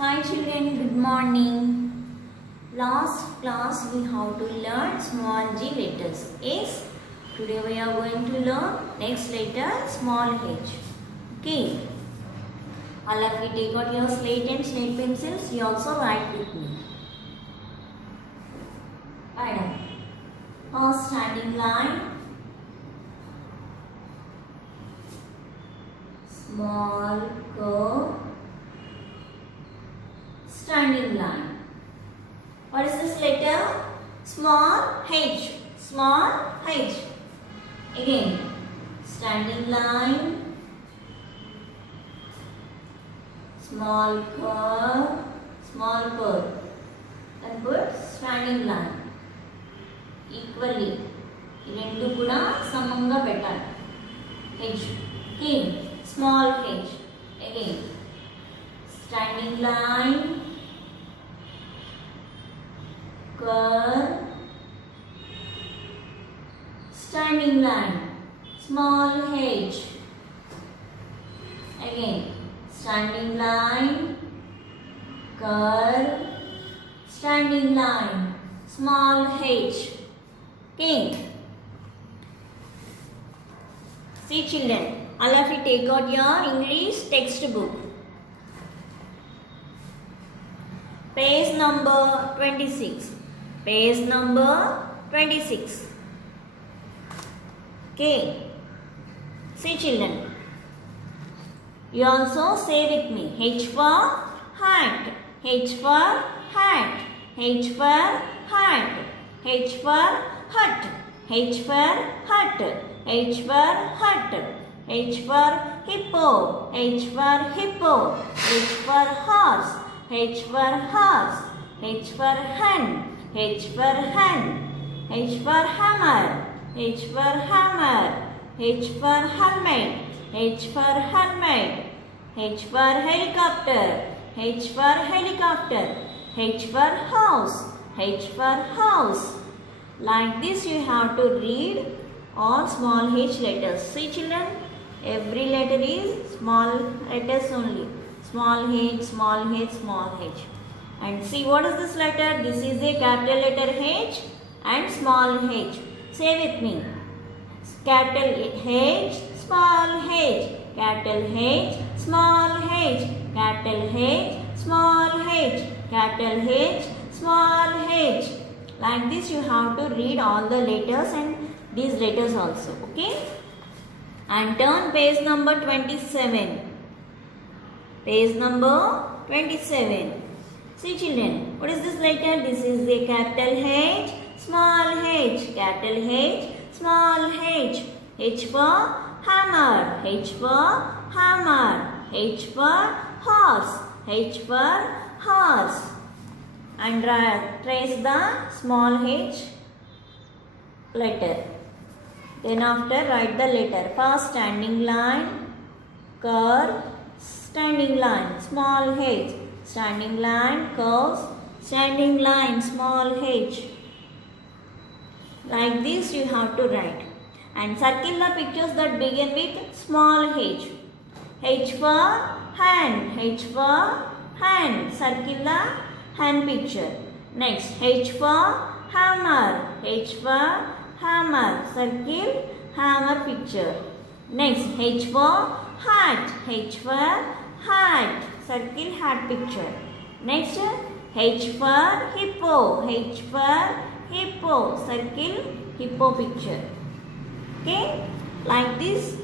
Hi children, good morning. Last class we have to learn small g letters. Yes, today we are going to learn next letter small h. Okay. All of you take out your slate and slate pencils. You also write with me. Write down. First standing line. Small curve. Standing line. What is this letter? Small h. Small h. Again, standing line. Small curve. Small curve. And put standing line. Equally. ఈ రెండు కూడా సమంగా పెట్టాలి. h. Okay. Small h. Again. Standing line. Curve, standing line, small h. Again, standing line, curve, standing line, small h. Okay. See children, all of you take out your English textbook. Page number 26. Page number 26. Okay. See children. You also say with me. H for hat. H for hat. H for hat. H for hut. H for hut. H for hut. H for hippo. H for hippo. H for horse. H for horse. H for hen. H for hen. H for hammer. H for hammer. H for helmet. H for helmet. H for helicopter. H for helicopter. H for house. H for house. Like this you have to read all small h letters. See children, every letter is small letters only. Small h, small h, small h. And see what is this letter? This is a capital letter H and small h. Say with me. Capital H, small h. Capital H, small h. Capital H, small h. Capital H, small h. Like this you have to read all the letters and these letters also. Okay? And turn page number 27. Page number 27. See children, what is this letter? This is a capital H, small h, capital H, small h. H for hammer, H for hammer, H for horse, H for horse. And trace the small h letter. Then after write the letter. First standing line, curve, standing line, small h. Standing line, curves, standing line, small h. Like this you have to write. And circle the pictures that begin with small h. H for hand, H for hand. Circle the hand picture. Next, H for hammer, H for hammer. Circle hammer picture. Next, H for hat, H for hat. Circle hat picture. Next, H for hippo. H for hippo. Circle hippo picture. Okay? Like this.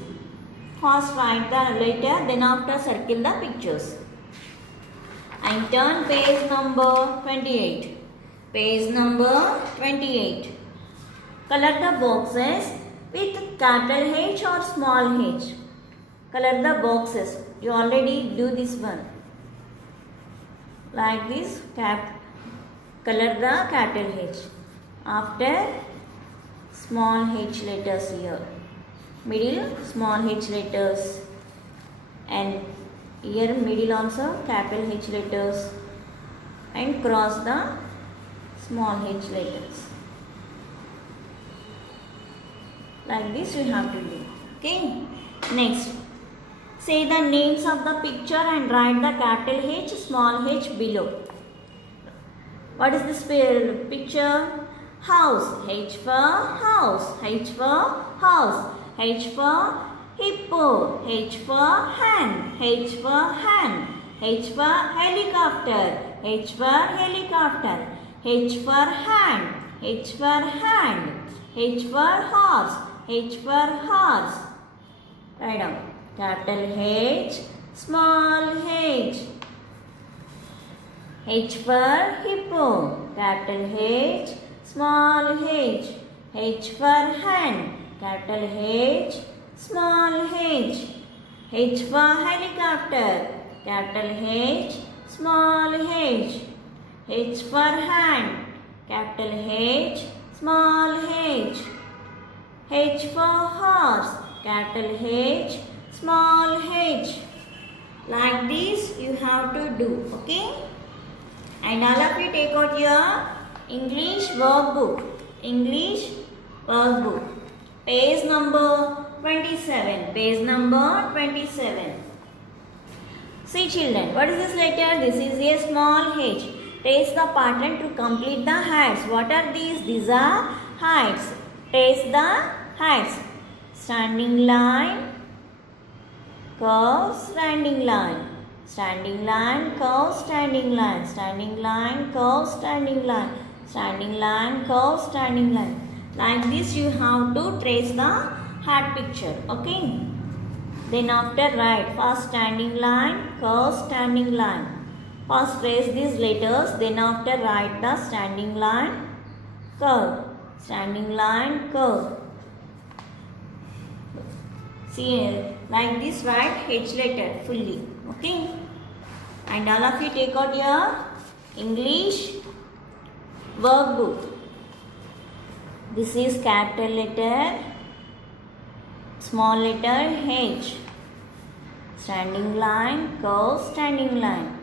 First write the letter, then after circle the pictures. And turn page number 28. Page number 28. Color the boxes with capital H or small h. Color the boxes. You already do this one. Like this, color the capital H. After, small h letters here. Middle, small h letters. And here middle also capital H letters. And cross the small h letters. Like this you have to do. Okay. Next, Say the names of the picture and write the capital H, small h below. What is this picture? House. H for house. H for house. H for hippo. H for hand. H for hand. H for helicopter. H for helicopter. H for hand. H for hand. H for horse. H for horse. Write down. Capital H, small h. H for hippo. Capital H, small h. H for hand. Capital H, small h. H for helicopter. Capital H, small h. H for hand. Capital H, small h. H for horse. Capital H, small h. Like this you have to do, okay? And all of you take out your English workbook. English workbook. Page number 27. Page number 27. See children, what is this letter? This is a small h. Trace the pattern to complete the heights. What are these? These are heights. Trace the heights. Standing line, curve, standing line. Standing line, curve, standing line. Standing line, curve, standing line. Standing line, curve, standing line. Like this you have to trace the heart picture, okay? Then after write first standing line, curve, standing line. First trace these letters, then after write the standing line, curve. Standing line, curve. See here, like this write H letter fully, okay? And all of you take out your English workbook. This is capital letter, small letter H. Standing line, curve, standing line.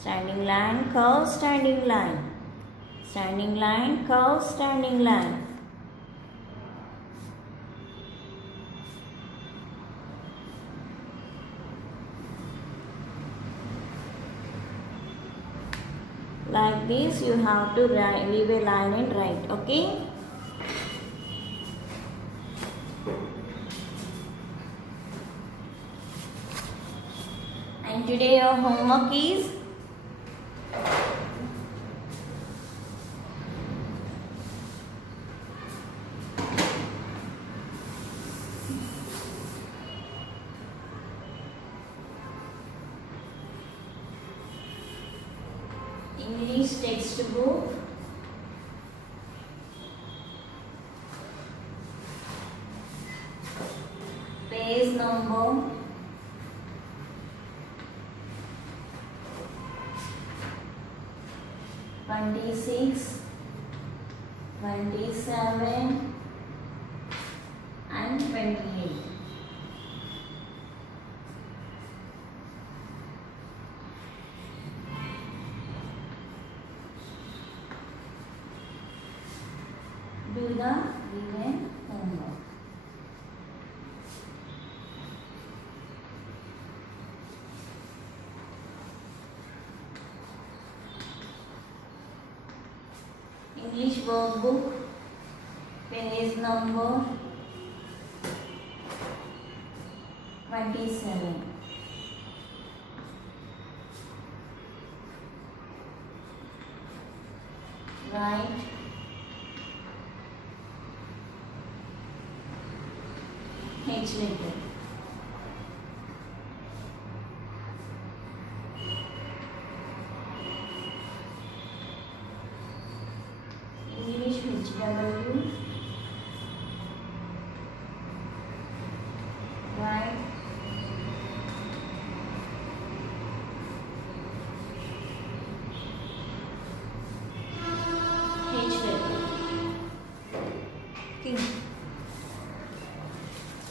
Standing line, curve, standing line. Standing line, curve, standing line. Like this you have to leave a line and write, okay? And today your homework is English textbook, page number 26, 27 and 28. Do the given homework. English workbook, page number 27. Write H letter. English HW. Write H letter. Okay.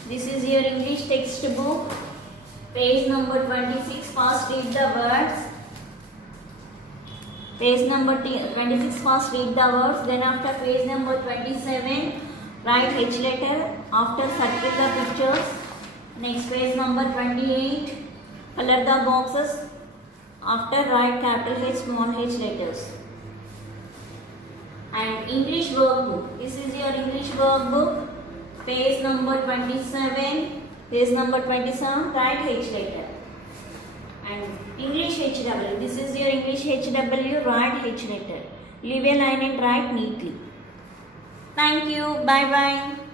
This is your English textbook, page number 26. First read the words. Page number 26, first read the words. Then after page number 27, write H letter. After circle the pictures. Next page number 28. Color the boxes. After write capital H, small h letters. And English workbook. This is your English workbook. Page number 27. Page number 27. Write H letter. And English HW. This is your English HW. Write H letter. Leave a line and write neatly. Thank you. Bye bye.